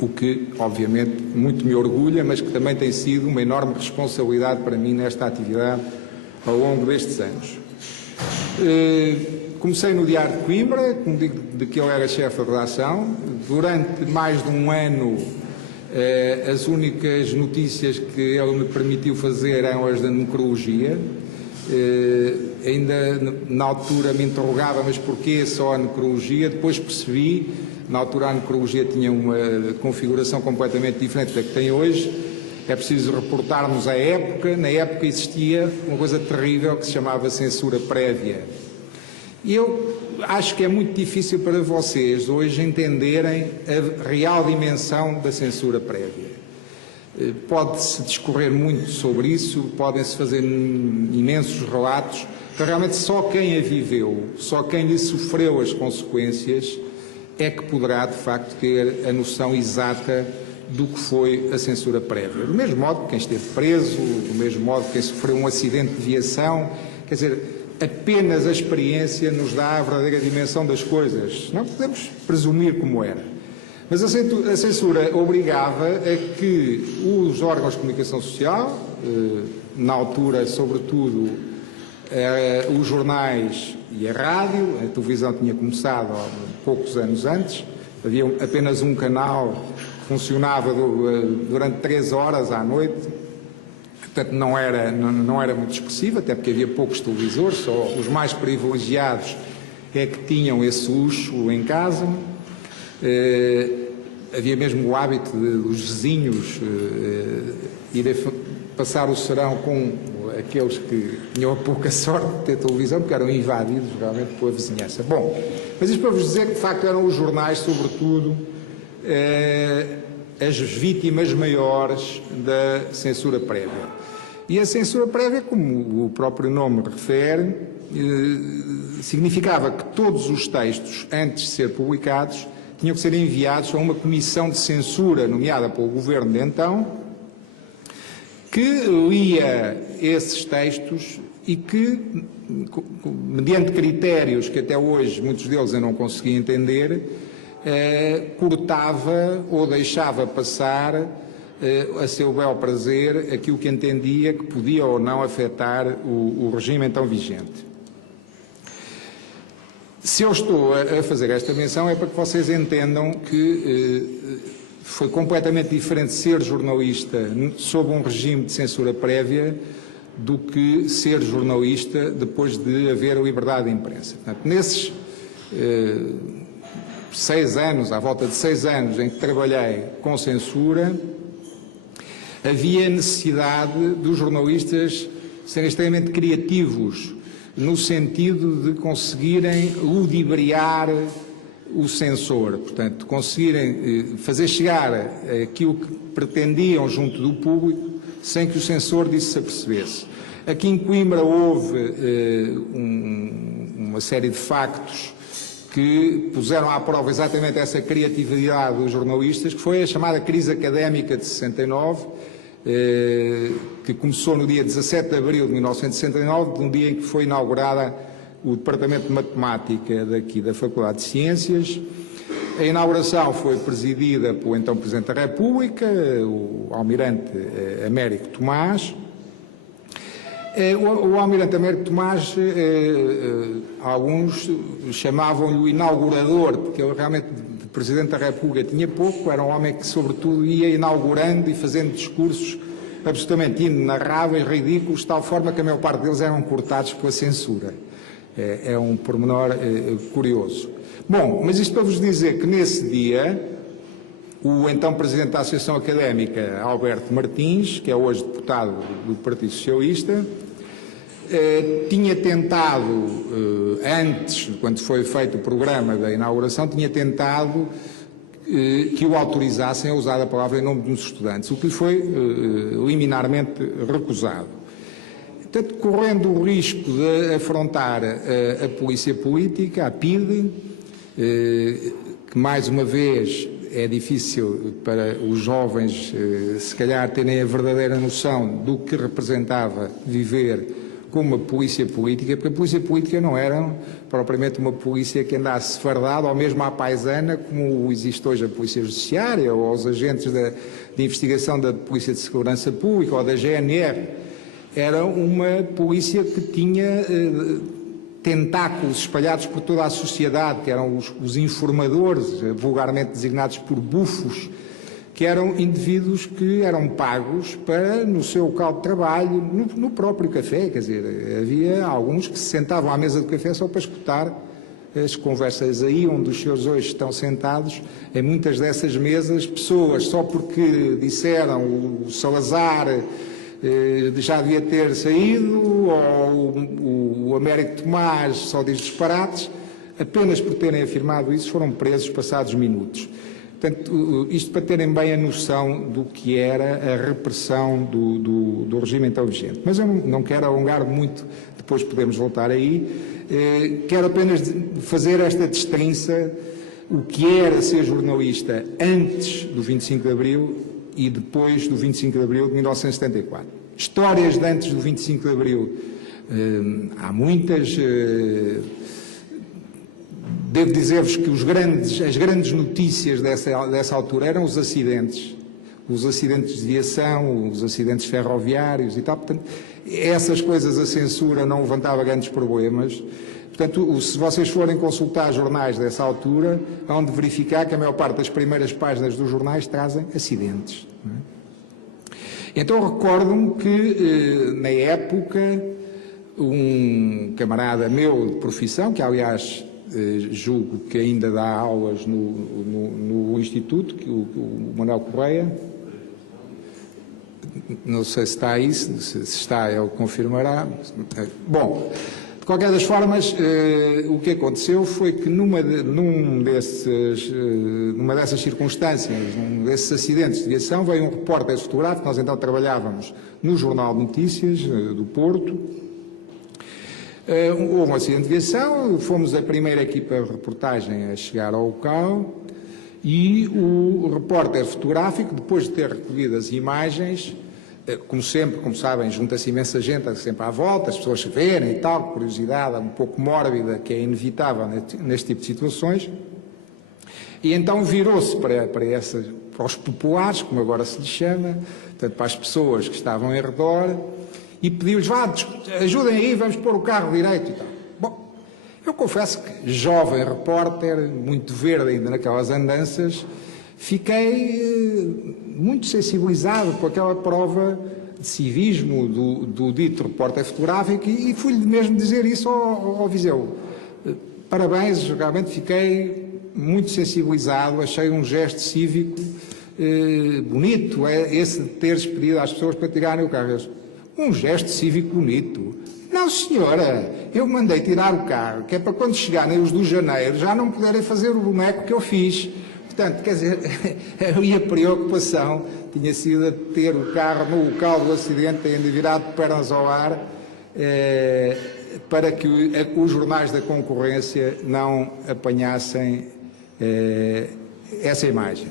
o que, obviamente, muito me orgulha, mas que também tem sido uma enorme responsabilidade para mim nesta atividade ao longo destes anos. Comecei no Diário de Coimbra, como digo, de que eu era chefe de redação. Durante mais de um ano, as únicas notícias que ele me permitiu fazer eram as da necrologia. Ainda na altura me interrogava, mas porquê só a necrologia? Depois percebi, na altura a necrologia tinha uma configuração completamente diferente da que tem hoje. É preciso reportarmos a época. Na época existia uma coisa terrível que se chamava censura prévia. E eu acho que é muito difícil para vocês hoje entenderem a real dimensão da censura prévia. Pode-se discorrer muito sobre isso, podem-se fazer imensos relatos, mas realmente só quem a viveu, só quem lhe sofreu as consequências é que poderá, de facto, ter a noção exata do que foi a censura prévia. Do mesmo modo que quem esteve preso, do mesmo modo que quem sofreu um acidente de viação, quer dizer, apenas a experiência nos dá a verdadeira dimensão das coisas. Não podemos presumir como era. Mas a censura obrigava a que os órgãos de comunicação social, na altura, sobretudo, os jornais e a rádio, a televisão tinha começado há poucos anos antes, havia apenas um canal que funcionava durante 3 horas à noite, portanto não era muito expressivo, até porque havia poucos televisores, só os mais privilegiados é que tinham esse luxo em casa. Havia mesmo o hábito dos vizinhos irem passar o serão com aqueles que tinham a pouca sorte de ter televisão, porque eram invadidos realmente pela vizinhança. Bom, mas isto para vos dizer que de facto eram os jornais, sobretudo, as vítimas maiores da censura prévia. E a censura prévia, como o próprio nome refere, significava que todos os textos, antes de ser publicados, tinham que ser enviados a uma comissão de censura nomeada pelo governo de então, que lia esses textos e que, mediante critérios que até hoje muitos deles eu não conseguia entender, cortava ou deixava passar a seu bel prazer aquilo que entendia que podia ou não afetar o regime então vigente. Se eu estou a fazer esta menção é para que vocês entendam que foi completamente diferente ser jornalista sob um regime de censura prévia do que ser jornalista depois de haver liberdade de imprensa. Portanto, nesses 6 anos, à volta de 6 anos em que trabalhei com censura, havia necessidade dos jornalistas serem extremamente criativos no sentido de conseguirem ludibriar o censor, portanto, conseguirem fazer chegar aquilo que pretendiam junto do público sem que o censor disso se apercebesse. Aqui em Coimbra houve uma série de factos que puseram à prova exatamente essa criatividade dos jornalistas, que foi a chamada crise académica de 69, que começou no dia 17 de abril de 1969, um dia em que foi inaugurada o Departamento de Matemática daqui da Faculdade de Ciências. A inauguração foi presidida pelo então Presidente da República, o Almirante Américo Tomás. O Almirante Américo Tomás, alguns chamavam-lhe o inaugurador, porque ele realmente, de Presidente da República, tinha pouco, era um homem que, sobretudo, ia inaugurando e fazendo discursos absolutamente inenarráveis, ridículos, de tal forma que a maior parte deles eram cortados pela censura. É um pormenor curioso. Bom, mas isto para vos dizer que nesse dia, o então Presidente da Associação Académica, Alberto Martins, que é hoje deputado do Partido Socialista, tinha tentado, antes, quando foi feito o programa da inauguração, tinha tentado que o autorizassem a usar a palavra em nome dos estudantes, o que lhe foi liminarmente recusado. Portanto, correndo o risco de afrontar a polícia política, a PIDE, que mais uma vez é difícil para os jovens, se calhar, terem a verdadeira noção do que representava viver com uma polícia política, porque a polícia política não era propriamente uma polícia que andasse fardada, ou mesmo à paisana, como existe hoje a polícia judiciária, ou os agentes de investigação da Polícia de Segurança Pública, ou da GNR. Era uma polícia que tinha tentáculos espalhados por toda a sociedade, que eram os informadores, vulgarmente designados por bufos, que eram indivíduos que eram pagos para, no seu local de trabalho, no próprio café, quer dizer, havia alguns que se sentavam à mesa do café só para escutar as conversas aí, onde os senhores hoje estão sentados, em muitas dessas mesas, pessoas só porque disseram o Salazar já devia ter saído, ou o Américo Tomás só diz disparates, apenas por terem afirmado isso foram presos passados minutos. Portanto, isto para terem bem a noção do que era a repressão do regime então vigente. Mas eu não quero alongar muito, depois podemos voltar aí. Quero apenas fazer esta distinção, o que era ser jornalista antes do 25 de Abril e depois do 25 de Abril de 1974. Histórias de antes do 25 de Abril, há muitas. Devo dizer-vos que as grandes notícias dessa altura eram os acidentes de viação, os acidentes ferroviários e tal. Portanto, essas coisas a censura não levantava grandes problemas. Portanto, se vocês forem consultar jornais dessa altura, hão de verificar que a maior parte das primeiras páginas dos jornais trazem acidentes. Não é? Então recordo-me que, na época, um camarada meu de profissão, que aliás julgo que ainda dá aulas no Instituto, o Manuel Correia, não sei se está aí, se está ele confirmará. Bom, de qualquer das formas, o que aconteceu foi que numa dessas circunstâncias, num desses acidentes de viação, veio um repórter fotográfico. Nós então trabalhávamos no Jornal de Notícias do Porto. Houve um acidente de viação, fomos a primeira equipa de reportagem a chegar ao local e o repórter fotográfico, depois de ter recolhido as imagens, como sempre, como sabem, junta-se imensa gente sempre à volta, as pessoas se verem e tal, curiosidade um pouco mórbida que é inevitável neste tipo de situações, e então virou-se para os populares, como agora se lhes chama, portanto para as pessoas que estavam em redor, e pediu-lhes, ajudem aí, vamos pôr o carro direito e tal. Bom, eu confesso que, jovem repórter, muito verde ainda naquelas andanças, fiquei muito sensibilizado com aquela prova de civismo do dito repórter fotográfico e fui-lhe mesmo dizer isso ao Viseu. Parabéns, realmente fiquei muito sensibilizado, achei um gesto cívico bonito, esse de teres pedido às pessoas para tirarem o carro. Um gesto cívico bonito. Não, senhora, eu mandei tirar o carro, que é para quando chegarem os do janeiro já não poderem fazer o boneco que eu fiz. Portanto, quer dizer, a minha preocupação tinha sido ter o carro no local do acidente, ainda virado de pernas ao ar, para que os jornais da concorrência não apanhassem essa imagem.